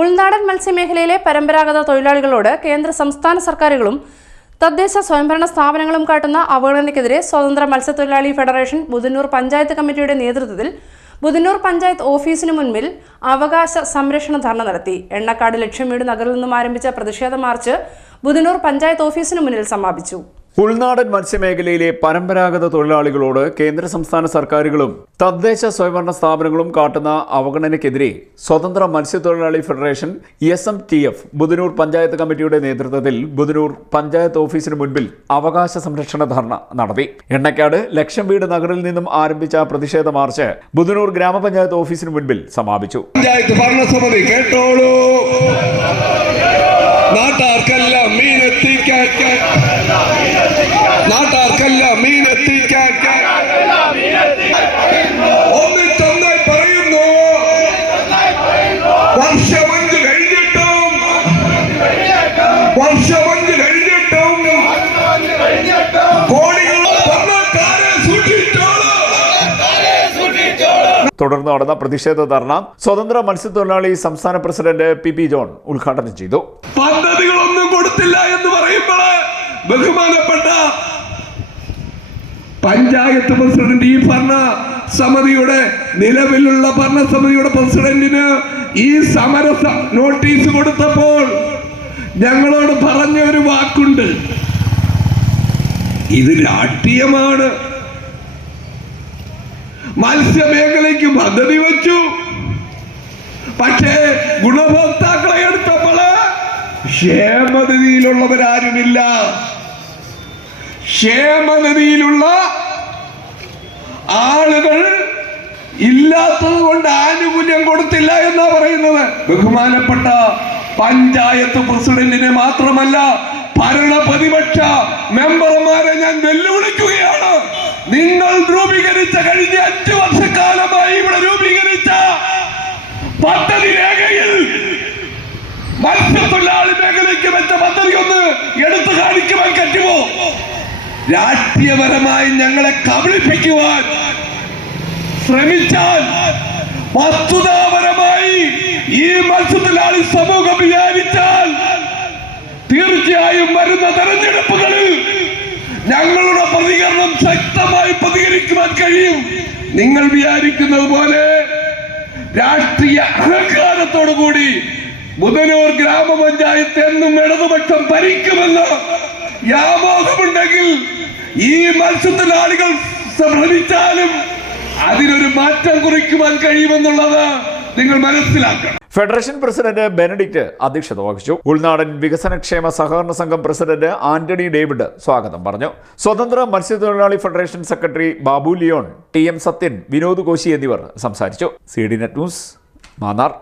ഉൾനാടൻ മത്സ്യമേഖലയിലെ പരമ്പരാഗത തൊഴിലാളികളോട് കേന്ദ്ര സംസ്ഥാന സർക്കാരുകളും തദ്ദേശ സ്വയംഭരണ സ്ഥാപനങ്ങളും കാട്ടുന്ന അവഗണനയ്ക്കെതിരെ സ്വതന്ത്ര മത്സ്യത്തൊഴിലാളി ഫെഡറേഷൻ ബുധനൂർ പഞ്ചായത്ത് കമ്മിറ്റിയുടെ നേതൃത്വത്തിൽ ബുധനൂർ പഞ്ചായത്ത് ഓഫീസിന് മുൻപിൽ അവകാശ സംരക്ഷണ ധർണ നടത്തി. എണ്ണക്കാട് ലക്ഷ്മീട് നഗറിൽ നിന്നും ആരംഭിച്ച പ്രതിഷേധ മാർച്ച് ബുധനൂർ പഞ്ചായത്ത് ഓഫീസിന് മുന്നിൽ സമാപിച്ചു. ഉൾനാടൻ മത്സ്യമേഖലയിലെ പരമ്പരാഗത തൊഴിലാളികളോട് കേന്ദ്ര സംസ്ഥാന സർക്കാരുകളും തദ്ദേശ സ്വയംഭരണ സ്ഥാപനങ്ങളും കാട്ടുന്ന അവഗണനയ്ക്കെതിരെ സ്വതന്ത്ര മത്സ്യത്തൊഴിലാളി federation S M T F Budhanoor panchayat കമ്മിറ്റിയുടെ നേതൃത്വത്തിൽ ബുധനൂർ പഞ്ചായത്ത് ഓഫീസിന് മുൻപിൽ അവകാശ സംരക്ഷണ ധർണ നടത്തി. എണ്ണക്കാട് ലക്ഷം വീട് നഗറിൽ നിന്നും ആരംഭിച്ച പ്രതിഷേധ മാർച്ച് ബുധനൂർ ഗ്രാമപഞ്ചായത്ത് ഓഫീസിന് മുൻപിൽ സമാപിച്ചു. കേട്ടോളൂ. നാട്ടാർക്കെല്ലാം നാട്ടാർക്കെല്ലാം തുടർന്ന് നടന്ന പ്രതിഷേധ ധർണ സ്വതന്ത്ര മത്സ്യത്തൊഴിലാളി സംസ്ഥാന പ്രസിഡന്റ് പി പി ജോൺ ഉദ്ഘാടനം ചെയ്തു. പദ്ധതികളൊന്നും കൊടുത്തില്ല എന്ന് പറയുമ്പോൾ ബഹുമാനപ്പെട്ട പഞ്ചായത്ത് പ്രസിഡന്റ് ഈ ഭരണ സമിതിയുടെ നിലവിലുള്ള ഭരണസമിതിയുടെ പ്രസിഡന്റിന് ഈ സമര നോട്ടീസ് കൊടുത്തപ്പോൾ ഞങ്ങളോട് പറഞ്ഞ ഒരു വാക്കുണ്ട്. ഇത് രാഷ്ട്രീയമാണ്. മത്സ്യമേഖലയ്ക്ക് പദ്ധതി വച്ചു. പക്ഷേ ഗുണഭോക്താക്കളെ എടുത്തപ്പോൾ ക്ഷേമനിധിയിലുള്ളവരാരുമില്ല. ക്ഷേമനിധിയിലുള്ള ആളുകൾ ഇല്ലാത്തത് കൊണ്ട് ആനുകൂല്യം കൊടുത്തില്ല എന്നാ പറയുന്നത്. ബഹുമാനപ്പെട്ട പഞ്ചായത്ത് പ്രസിഡന്റിനെ മാത്രമല്ല ഭരണ പ്രതിപക്ഷ മെമ്പർമാരെ ഞാൻ വെല്ലുവിളിക്കുകയാണ്. രൂപീകരിച്ച കഴിഞ്ഞ അഞ്ചു വർഷക്കാലമായി ഇവിടെ രൂപീകരിച്ച പദ്ധതി രേഖയിൽ മത്സ്യത്തൊഴിലാളി മേഖലയ്ക്ക് വെച്ച പദ്ധതി ഒന്ന് എടുത്തു കാണിക്കുവാൻ പറ്റുമോ? രാഷ്ട്രീയപരമായി ഞങ്ങളെ കബളിപ്പിക്കുവാൻ ശ്രമിച്ചാൽ വസ്തുതാപരമായി ഈ മത്സ്യത്തൊഴിലാളി സമൂഹം വിചാരിച്ചാൽ തീർച്ചയായും വരുന്ന തെരഞ്ഞെടുപ്പുകളിൽ ഞങ്ങളുടെ പ്രതികരണം ശക്തമായി പ്രതികരിക്കുവാൻ കഴിയും. നിങ്ങൾ വിചാരിക്കുന്നത് പോലെ രാഷ്ട്രീയ അഹങ്കാരത്തോടു കൂടി മുതലൂർ ഗ്രാമപഞ്ചായത്ത് എന്നും ഇടതുപക്ഷം ഭരിക്കുമെന്ന് വ്യാമോഹമുണ്ടെങ്കിൽ ഈ മത്സ്യത്തൊഴിലാളികൾ ശ്രമിച്ചാലും അതിനൊരു മാറ്റം കുറിക്കുവാൻ കഴിയുമെന്നുള്ളത് നിങ്ങൾ മനസ്സിലാക്കണം. ഫെഡറേഷൻ പ്രസിഡന്റ് ബെനഡിക്റ്റ് അധ്യക്ഷത വഹിച്ചു. ഉൾനാടൻ വികസനക്ഷേമ സഹകരണ സംഘം പ്രസിഡന്റ് ആന്റണി ഡേവിഡ് സ്വാഗതം പറഞ്ഞു. സ്വതന്ത്ര മത്സ്യത്തൊഴിലാളി federation secretary Babu Leon T M Sathyan Vinod Koshy എന്നിവർ സംസാരിച്ചു. C D net news Mannar.